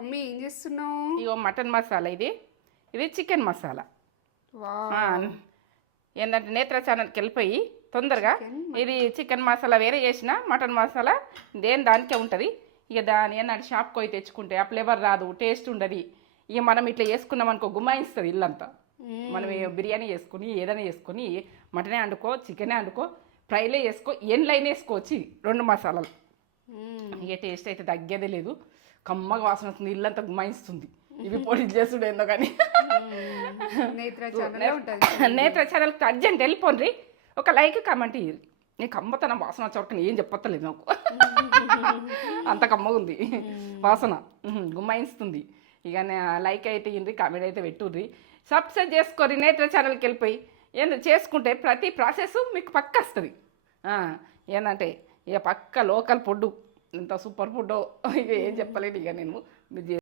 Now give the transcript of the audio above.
Mummy ఏం చేస్తున్నావు? ఇగో mutton masala ఇది చికెన్ మసాలా. ఏంటంటే నేత్ర ఛానల్కి వెళ్ళిపోయి తొందరగా ఇది చికెన్ మసాలా వేరే చేసిన మటన్ మసాలా దానికే ఉంటుంది. ఇక దాని ఏంటంటే షాప్కి పోయి తెచ్చుకుంటే ఆ ఫ్లేవర్ రాదు, టేస్ట్ ఉండదు. ఇక మనం ఇట్లా చేసుకున్నాం అనుకో గుమ్మాయిస్తుంది ఇల్లంతా. మనం బిర్యానీ చేసుకుని ఏదైనా చేసుకొని మటనే వండుకో, చికెనే వండుకో, ఫ్రైలే చేసుకో, ఎండ్లైనా వేసుకోవచ్చు 2 మసాలాలు. ఇక టేస్ట్ అయితే తగ్గేదే లేదు. కమ్మగా వాసన వస్తుంది, ఇల్లంతా గుమ్మాయిస్తుంది. ఇవి పొడి చేసుడు ఏందో కానీ. నేత్ర ఛానల్కి అర్జెంట్ వెళ్ళిపోండి, ఒక లైక్ కామెంట్ ఇయ్యి. నీకు కమ్మతనం వాసన వచ్చే ఏం చెప్పలేదు నాకు. అంత కమ్మగా ఉంది వాసన, గుమ్మాయిస్తుంది. ఇక లైక్ అయితే ఇయ్యండి, కామెంట్ అయితే పెట్టుర్రి, సబ్స్క్రైబ్ చేసుకోరి. నేత్ర ఛానల్కి వెళ్ళిపోయి చేసుకుంటే ప్రతి ప్రాసెస్ మీకు పక్క వస్తుంది. ఏంటంటే ఇక పక్క లోకల్ ఫుడ్, ఇంత సూపర్ ఫుడ్ ఇక ఏం చెప్పలేదు. ఇక నేను